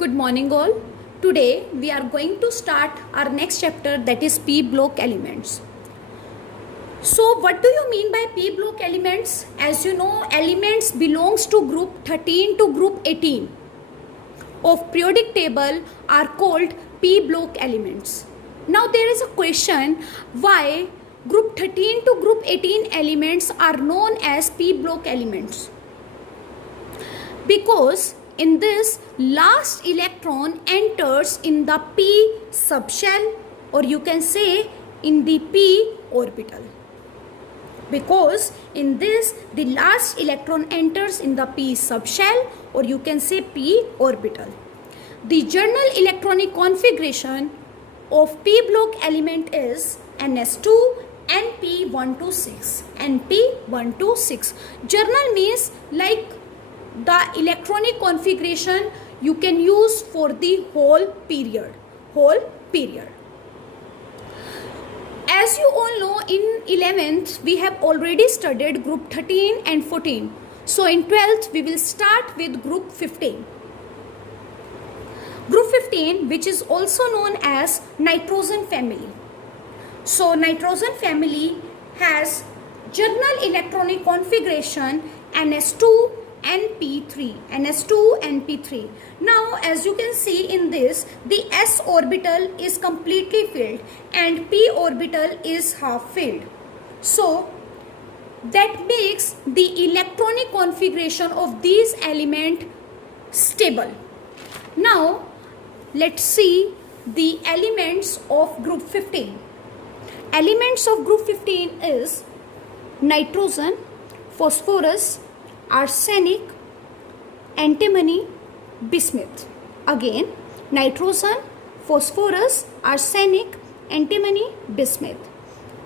Good morning all. Today we are going to start our next chapter, that is p block elements. So what do you mean by p block elements? As you know, elements belongs to group 13 to group 18 of periodic table are called p block elements. Now there is a question, why group 13 to group 18 elements are known as p block elements? Because in this, last electron enters in the p subshell, or you can say in the p orbital. Because in this, the last electron enters in the p subshell, or you can say p orbital. The general electronic configuration of p block element is ns2 np126. np126. General means like the electronic configuration you can use for the whole period. As you all know, in 11th we have already studied group 13 and 14. So in 12th we will start with group 15. Group 15, which is also known as nitrogen family. So nitrogen family has general electronic configuration ns2 np3. ns2 np3. Now as you can see in this, the s orbital is completely filled and p orbital is half filled. So that makes the electronic configuration of these element stable. Now let's see the elements of group 15. Elements of group 15 is nitrogen, phosphorus, arsenic, antimony, bismuth. Again, nitrogen, phosphorus, arsenic, antimony, bismuth.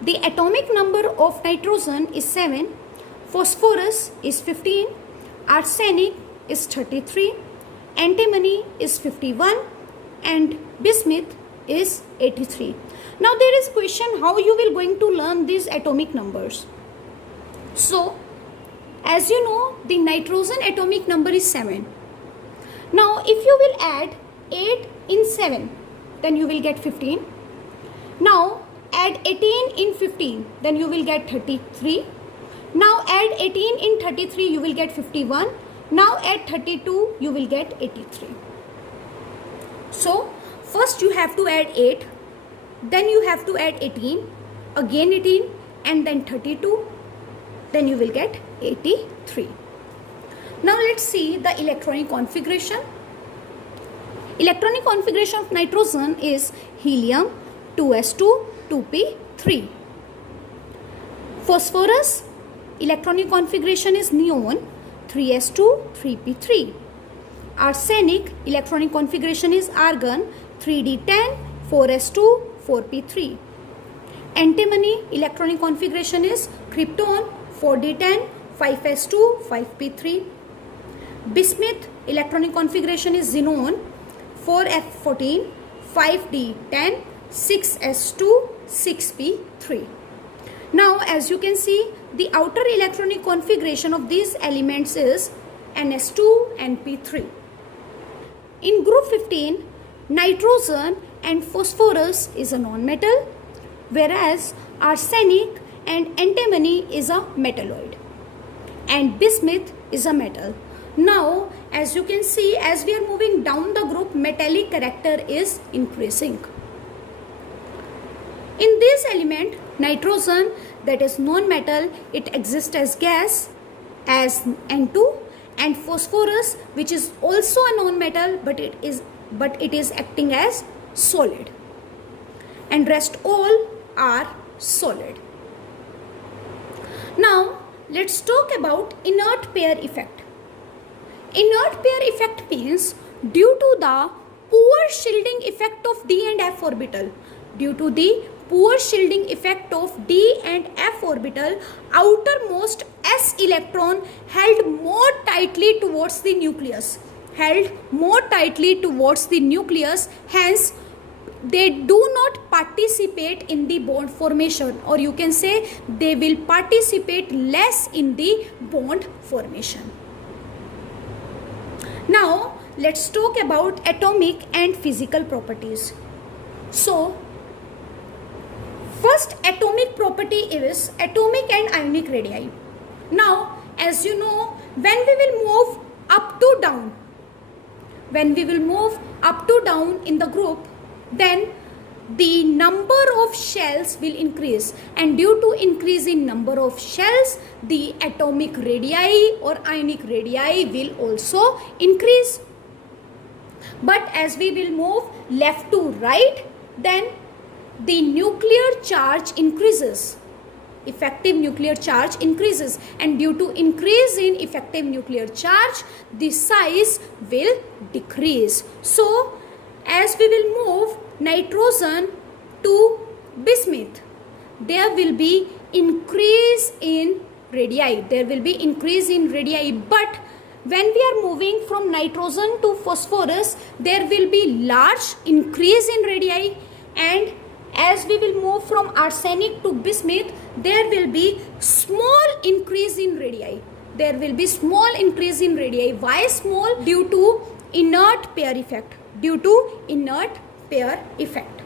The atomic number of nitrogen is 7, phosphorus is 15, arsenic is 33, antimony is 51, and bismuth is 83. Now there is question how you will going to learn these atomic numbers. So as you know, the nitrogen atomic number is 7. Now if you will add 8 in 7, then you will get 15. Now add 18 in 15, then you will get 33. Now add 18 in 33, you will get 51. Now add 32, you will get 83. So first you have to add 8, then you have to add 18, again 18, and then 32, then you will get 83. Now let's see the electronic configuration. Electronic configuration of nitrogen is helium 2s2 2p3. Phosphorus electronic configuration is neon 3s2 3p3. Arsenic electronic configuration is argon 3d10 4s2 4p3. Antimony electronic configuration is krypton 4d10 5s2 5p3. Bismuth electronic configuration is xenon 4f14 5d10 6s2 6p3. Now as you can see, the outer electronic configuration of these elements is ns2 np3. In group 15, nitrogen and phosphorus is a non-metal, whereas arsenic and antimony is a metalloid, and bismuth is a metal. Now as you can see, as we are moving down the group, metallic character is increasing. In this element, nitrogen, that is non-metal, it exists as gas, as N2, and phosphorus, which is also a non-metal, but it is acting as solid, and rest all are solid. Now let's talk about inert pair effect. Inert pair effect means due to the poor shielding effect of d and f orbital. Due to the poor shielding effect of d and f orbital, outermost s electron held more tightly towards the nucleus. Hence they do not participate in the bond formation, or you can say they will participate less in the bond formation. Now let's talk about atomic and physical properties. So, first atomic property is atomic and ionic radii. Now, as you know, when we will move up to down, in the group, then the number of shells will increase, and due to increase in number of shells, the atomic radii or ionic radii will also increase. But as we will move left to right, then the nuclear charge increases. Effective nuclear charge increases, and due to increase in effective nuclear charge, the size will decrease. So, as we will move nitrogen to bismuth, there will be increase in radii. But when we are moving from nitrogen to phosphorus, there will be large increase in radii, and as we will move from arsenic to bismuth, there will be small increase in radii. Why small? Due to inert pair effect.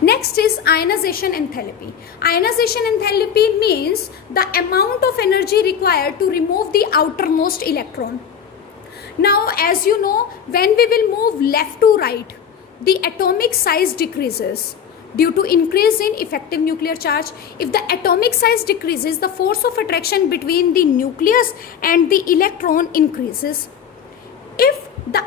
Next is ionization enthalpy. Ionization enthalpy means the amount of energy required to remove the outermost electron. Now, as you know, when we will move left to right, the atomic size decreases due to increase in effective nuclear charge. If the atomic size decreases, the force of attraction between the nucleus and the electron increases. If the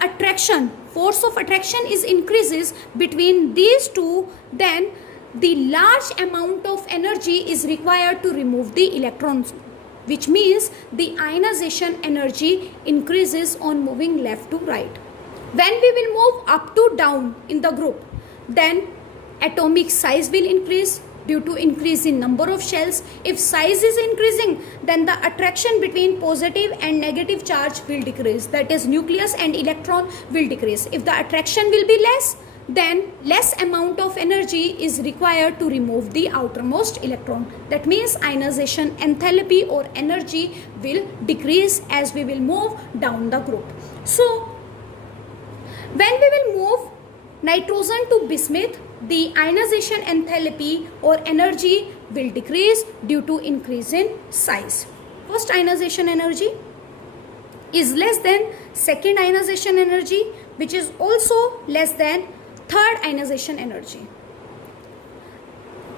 force of attraction increases between these two, then the large amount of energy is required to remove the electrons, which means the ionization energy increases on moving left to right. When we will move up to down in the group, then atomic size will increase due to increase in number of shells. If size is increasing, then the attraction between positive and negative charge will decrease. That is, nucleus and electron will decrease. If the attraction will be less, then less amount of energy is required to remove the outermost electron. That means ionization enthalpy or energy will decrease as we will move down the group. So, when we will move nitrogen to bismuth, the ionization enthalpy or energy will decrease due to increase in size. First ionization energy is less than second ionization energy, which is also less than third ionization energy.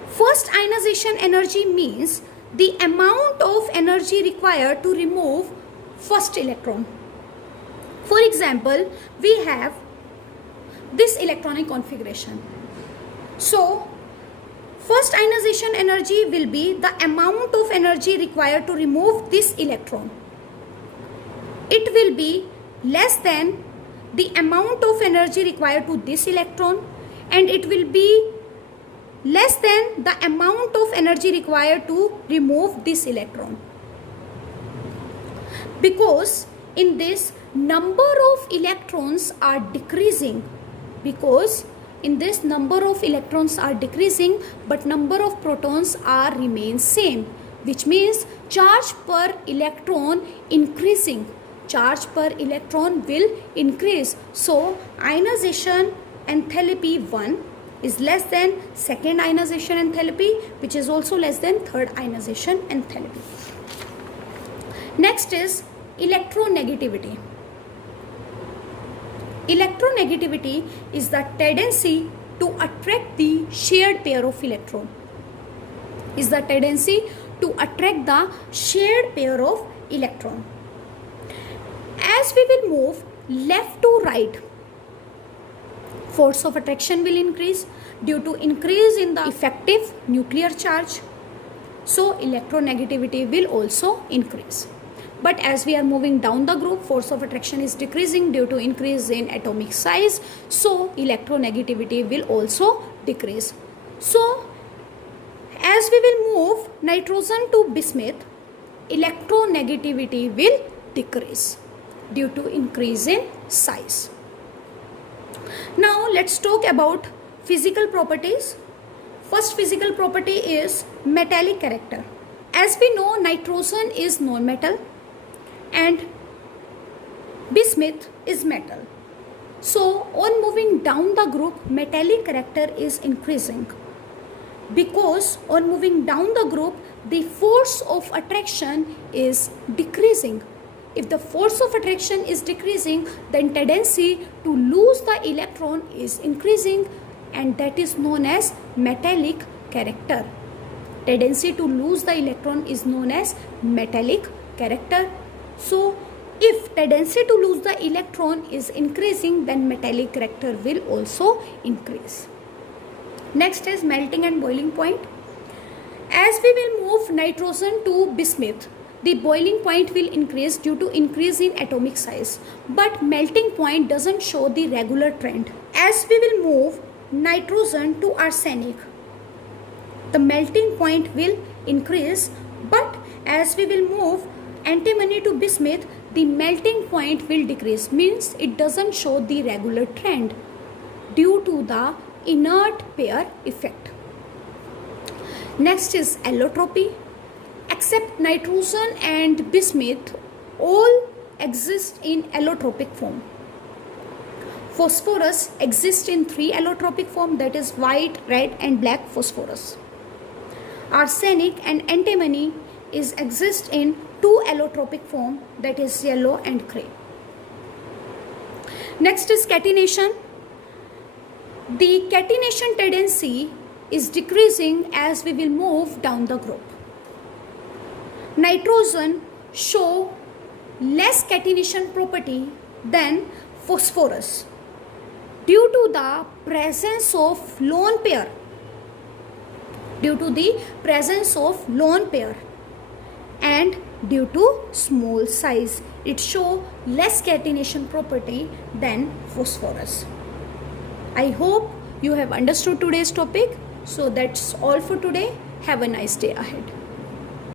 First ionization energy means the amount of energy required to remove first electron. For example, we have this electronic configuration. So, first ionization energy will be the amount of energy required to remove this electron. It will be less than the amount of energy required to this electron, and it will be less than the amount of energy required to remove this electron. Because in this, number of electrons are decreasing, but number of protons remain same, which means charge per electron increasing. Charge per electron will increase. So, ionization enthalpy 1 is less than second ionization enthalpy, which is also less than third ionization enthalpy. Next is electronegativity. Electronegativity is the tendency to attract the shared pair of electron. As we will move left to right, force of attraction will increase due to increase in the effective nuclear charge. So, electronegativity will also increase. But as we are moving down the group, force of attraction is decreasing due to increase in atomic size. So, electronegativity will also decrease. So, as we will move nitrogen to bismuth, electronegativity will decrease due to increase in size. Now, let's talk about physical properties. First physical property is metallic character. As we know, nitrogen is non-metal and bismuth is metal. So on moving down the group, metallic character is increasing, because on moving down the group, the force of attraction is decreasing. If the force of attraction is decreasing, then tendency to lose the electron is increasing, and that is known as metallic character. Tendency to lose the electron is known as metallic character. So if tendency to lose the electron is increasing, then metallic character will also increase. Next is melting and boiling point. As we will move nitrogen to bismuth, the boiling point will increase due to increase in atomic size, but melting point doesn't show the regular trend. As we will move nitrogen to arsenic, the melting point will increase, but as we will move antimony to bismuth, the melting point will decrease, means it doesn't show the regular trend due to the inert pair effect. Next is allotropy. Except nitrogen and bismuth, all exist in allotropic form. Phosphorus exists in 3 allotropic form, that is white, red and black phosphorus. Arsenic and antimony exist in 2 allotropic form, that is yellow and gray. Next is catenation. The catenation tendency is decreasing as we will move down the group. Nitrogen show less catenation property than phosphorus due to the presence of lone pair. And due to small size, it show less catenation property than phosphorus. I hope you have understood today's topic. So that's all for today. Have a nice day ahead.